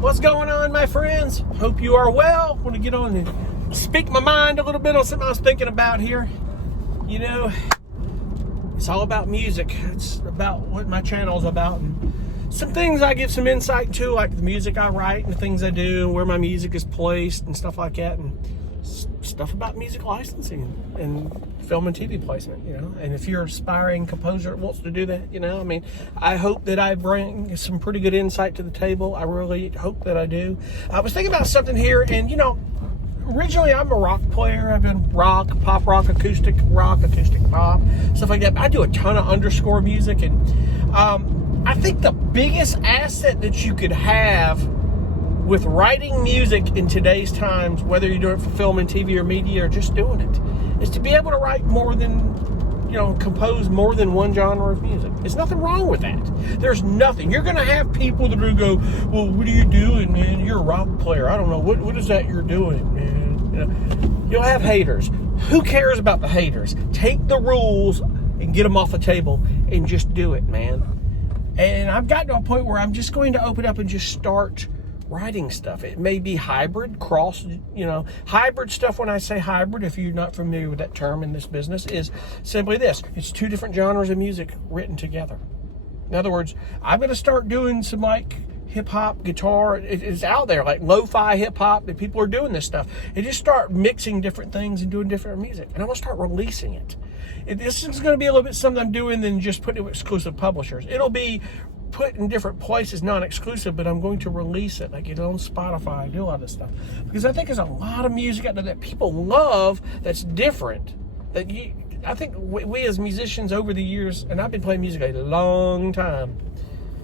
What's going on, my friends? Hope you are well. Want to get on and speak my mind a little bit on something I was thinking about here. You know, it's all about music. It's about what my channel is about. And some things I give some insight to, like the music I write and the things I do, and where my music is placed and stuff like that. And stuff about music licensing and film and TV placement, you know. And if you're an aspiring composer that wants to do that, you know, I mean, I hope that I bring some pretty good insight to the table. I really hope that I do. I was thinking about something here, and you know, originally I'm a rock player. I've been rock, pop rock, acoustic pop, stuff like that. But I do a ton of underscore music, and I think the biggest asset that you could have with writing music in today's times, whether you're doing it for film and TV or media or just doing it, is to be able to write more than, you know, compose more than one genre of music. There's nothing wrong with that. There's nothing. You're going to have people that are go, well, what are you doing, man? You're a rock player. I don't know. What is that you're doing, man? You know, you'll have haters. Who cares about the haters? Take the rules and get them off the table and just do it, man. And I've gotten to a point where I'm just going to open up and just start writing stuff. It may be hybrid, cross, you know. Hybrid stuff, when I say hybrid, if you're not familiar with that term in this business, is simply this. It's two different genres of music written together. In other words, I'm going to start doing some like hip-hop, guitar. It's out there, like lo-fi hip-hop, and people are doing this stuff. And just start mixing different things and doing different music. And I'm going to start releasing it. This is going to be a little bit something I'm doing than just putting it with exclusive publishers. It'll be put in different places, non-exclusive, but I'm going to release it, like, you know, on Spotify, do a lot of stuff, because I think there's a lot of music out there that people love that's different. I think we as musicians over the years, and I've been playing music a long time,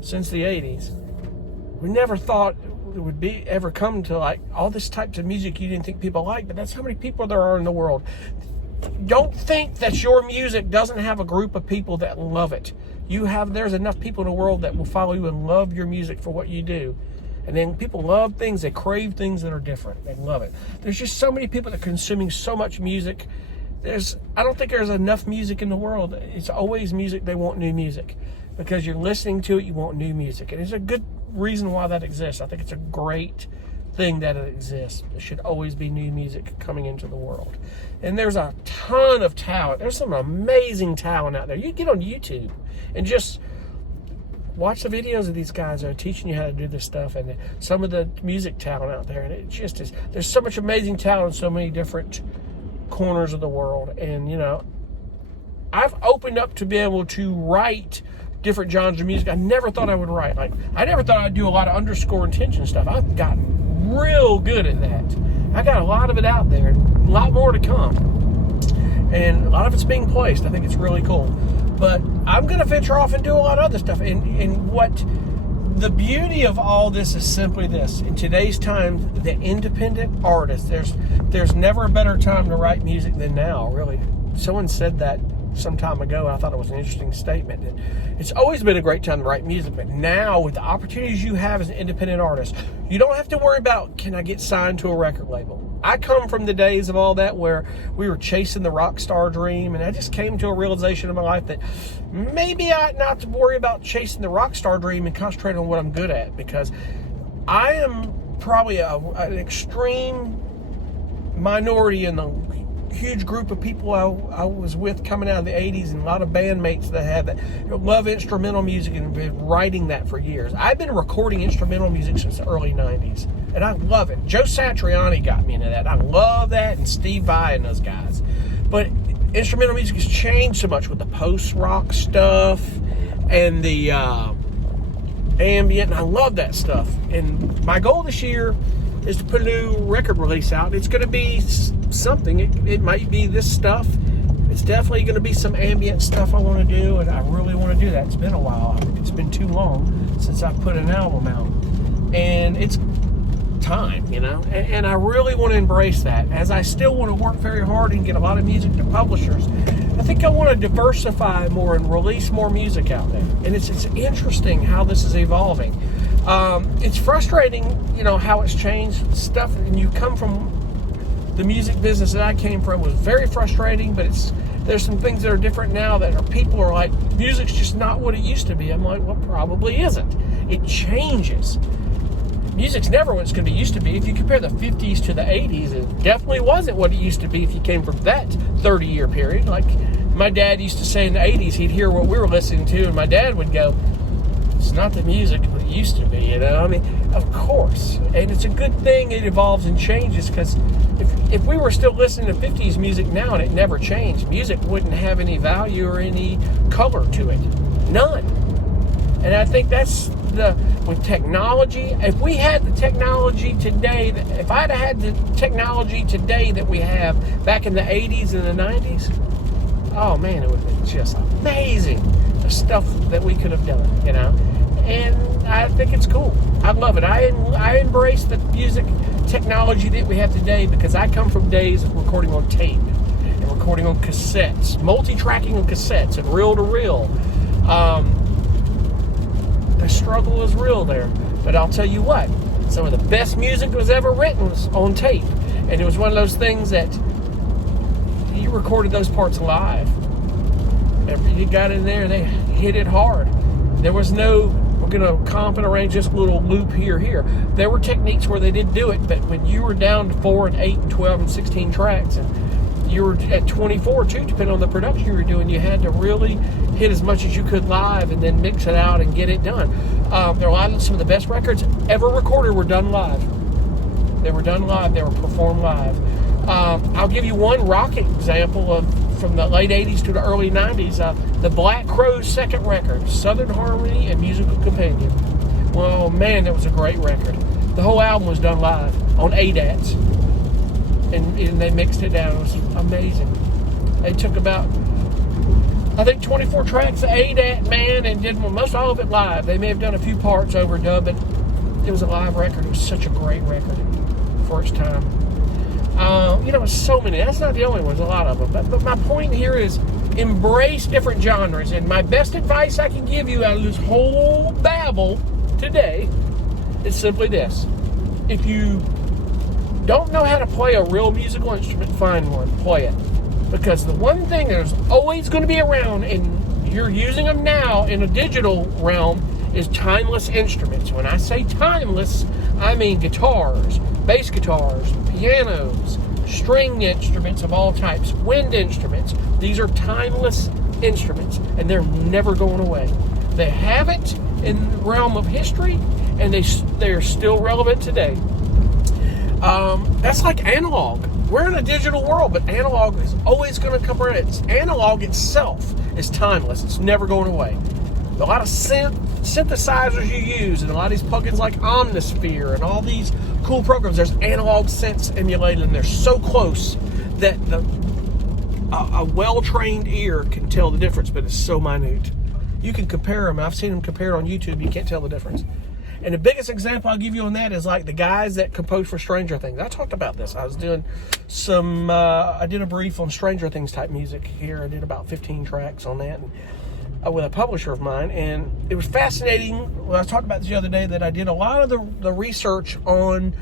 since the 80s, we never thought it would be ever come to like all this types of music you didn't think people like, but that's how many people there are in the world. Don't think that your music doesn't have a group of people that love it. There's enough people in the world that will follow you and love your music for what you do. And then people love things, they crave things that are different. They love it. There's just so many people that are consuming so much music. I don't think there's enough music in the world. It's always music, they want new music. Because you're listening to it, you want new music. And there's a good reason why that exists. I think it's a great thing that it exists. There should always be new music coming into the world. And there's a ton of talent. There's some amazing talent out there. You get on YouTube and just watch the videos of these guys that are teaching you how to do this stuff, and some of the music talent out there. And it just is, there's so much amazing talent in so many different corners of the world. And, you know, I've opened up to be able to write different genres of music I never thought I would write. Like, I never thought I'd do a lot of underscore intention stuff. I've gotten real good at that. I got a lot of it out there, and a lot more to come. And a lot of it's being placed. I think it's really cool. But I'm going to venture off and do a lot of other stuff. And what the beauty of all this is simply this. In today's time, the independent artist, there's never a better time to write music than now, really. Someone said that some time ago, and I thought it was an interesting statement. And it's always been a great time to write music, but now with the opportunities you have as an independent artist, you don't have to worry about, can I get signed to a record label? I come from the days of all that where we were chasing the rock star dream, and I just came to a realization in my life that maybe I ought not to worry about chasing the rock star dream and concentrate on what I'm good at, because I am probably an extreme minority in the huge group of people I was with coming out of the 80s, and a lot of bandmates that had that, you know, love instrumental music and been writing that for years. I've been recording instrumental music since the early 90s, and I love it. Joe Satriani got me into that. I love that, and Steve Vai and those guys. But instrumental music has changed so much with the post-rock stuff and the ambient, and I love that stuff. And my goal this year is to put a new record release out. It's going to be something. It might be this stuff. It's definitely going to be some ambient stuff I want to do, and I really want to do that. It's been a while. I think it's been too long since I put an album out, and it's time, you know. And I really want to embrace that, as I still want to work very hard and get a lot of music to publishers. I think I want to diversify more and release more music out there. And it's interesting how this is evolving. It's frustrating, you know, how it's changed stuff. And you come from the music business that I came from, was very frustrating, but there's some things that are different now that people are like, music's just not what it used to be. I'm like, well, probably isn't. It changes. music's never what it's going to be used to be. If you compare the 50s to the 80s, it definitely wasn't what it used to be if you came from that 30-year period. Like my dad used to say in the 80s, he'd hear what we were listening to, and my dad would go, it's not the music that it used to be, you know? I mean, of course. And it's a good thing it evolves and changes, because if we were still listening to 50s music now and it never changed, music wouldn't have any value or any color to it. None. And I think that's with technology, if we had the technology today, if I'd had the technology today that we have back in the 80s and the 90s, oh man, it would have been just amazing, the stuff that we could have done, you know? And I think it's cool. I love it. I embrace the music technology that we have today, because I come from days of recording on tape and recording on cassettes, multi-tracking on cassettes and reel-to-reel. The struggle is real there. But I'll tell you what, some of the best music that was ever written was on tape. And it was one of those things that you recorded those parts live. You got in there and they hit it hard. There was no, we're going to comp and arrange this little loop here. There were techniques where they did do it, but when you were down to 4 and 8 and 12 and 16 tracks, and you were at 24 too, depending on the production you were doing, you had to really hit as much as you could live and then mix it out and get it done. There are some of the best records ever recorded were done live. They were done live. They were performed live. I'll give you one rock example from the late 80s to the early 90s. The Black Crowes' second record, Southern Harmony and Musical Companion. Well, man, that was a great record. The whole album was done live on ADATs. And they mixed it down. It was amazing. They took about, I think, 24 tracks of ADAT, man, and did most all of it live. They may have done a few parts overdub, but it was a live record. It was such a great record for its time. So many. That's not the only one. There's a lot of them. But my point here is embrace different genres. And my best advice I can give you out of this whole babble today is simply this. If you don't know how to play a real musical instrument, find one. Play it. Because the one thing there's always going to be around, and you're using them now in a digital realm, is timeless instruments. When I say timeless, I mean guitars, bass guitars, pianos, string instruments of all types, wind instruments. These are timeless instruments, and they're never going away. They have it in the realm of history, and they're still relevant today. That's like analog. We're in a digital world, but analog is always going to come around. Analog itself is timeless. It's never going away. A lot of synthesizers you use, and a lot of these plugins like Omnisphere and all these cool programs, there's analog synths emulated, and they're so close that a well-trained ear can tell the difference, but it's so minute. You can compare them. I've seen them compared on YouTube. You can't tell the difference. And the biggest example I'll give you on that is like the guys that compose for Stranger Things. I talked about this. I was doing I did a brief on Stranger Things type music here. I did about 15 tracks on that with a publisher of mine. And it was fascinating. Well, I was talking about this the other day that I did a lot of the research on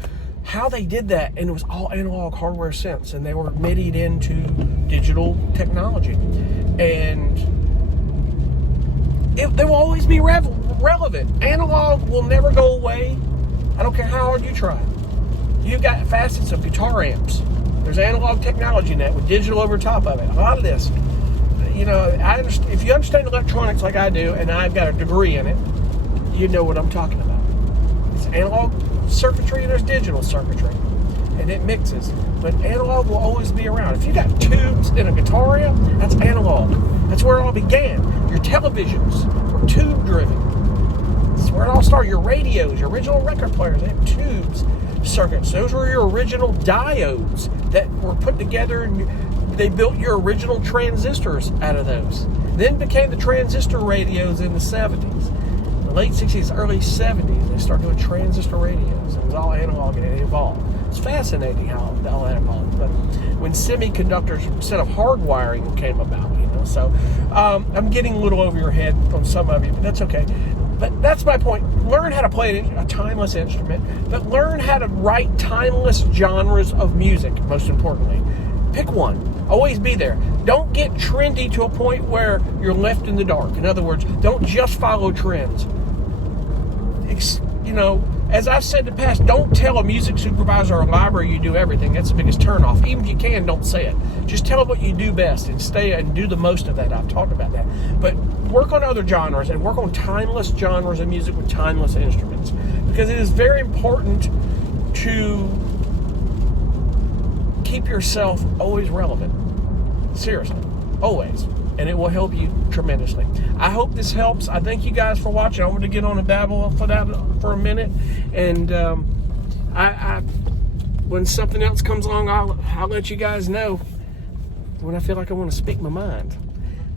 how they did that. And it was all analog hardware synths. And they were MIDI'd into digital technology. And they will always be relevant. Analog will never go away. I don't care how hard you try. You've got facets of guitar amps. There's analog technology in that with digital over top of it. A lot of this, I understand, if you understand electronics like I do, and I've got a degree in it, you know what I'm talking about. It's analog circuitry and there's digital circuitry, and it mixes. But analog will always be around. If you got tubes in a guitar amp, that's analog. That's where it all began. Your televisions were tube driven. That's where it all started. Your radios, your original record players, they had tubes circuits. Those were your original diodes that were put together, and they built your original transistors out of those. Then became the transistor radios in the 70s. The late 60s, early 70s, they started doing transistor radios. It was all analog and it evolved. It's fascinating how all that evolved. But when semiconductors instead of hardwiring came about, so I'm getting a little over your head on some of you, but that's okay. But that's my point. Learn how to play a timeless instrument, but learn how to write timeless genres of music, most importantly. Pick one. Always be there. Don't get trendy to a point where you're left in the dark. In other words, don't just follow trends. as I've said in the past, don't tell a music supervisor or a library you do everything. That's the biggest turnoff. Even if you can, don't say it. Just tell them what you do best and stay and do the most of that. I've talked about that. But work on other genres and work on timeless genres of music with timeless instruments, because it is very important to keep yourself always relevant. Seriously, always. And it will help you tremendously. I hope this helps. I thank you guys for watching. I want to get on a babble for that for a minute, and I when something else comes along, I'll let you guys know when I feel like I want to speak my mind.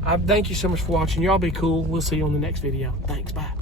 I thank you so much for watching. Y'all be cool. We'll see you on the next video. Thanks. Bye.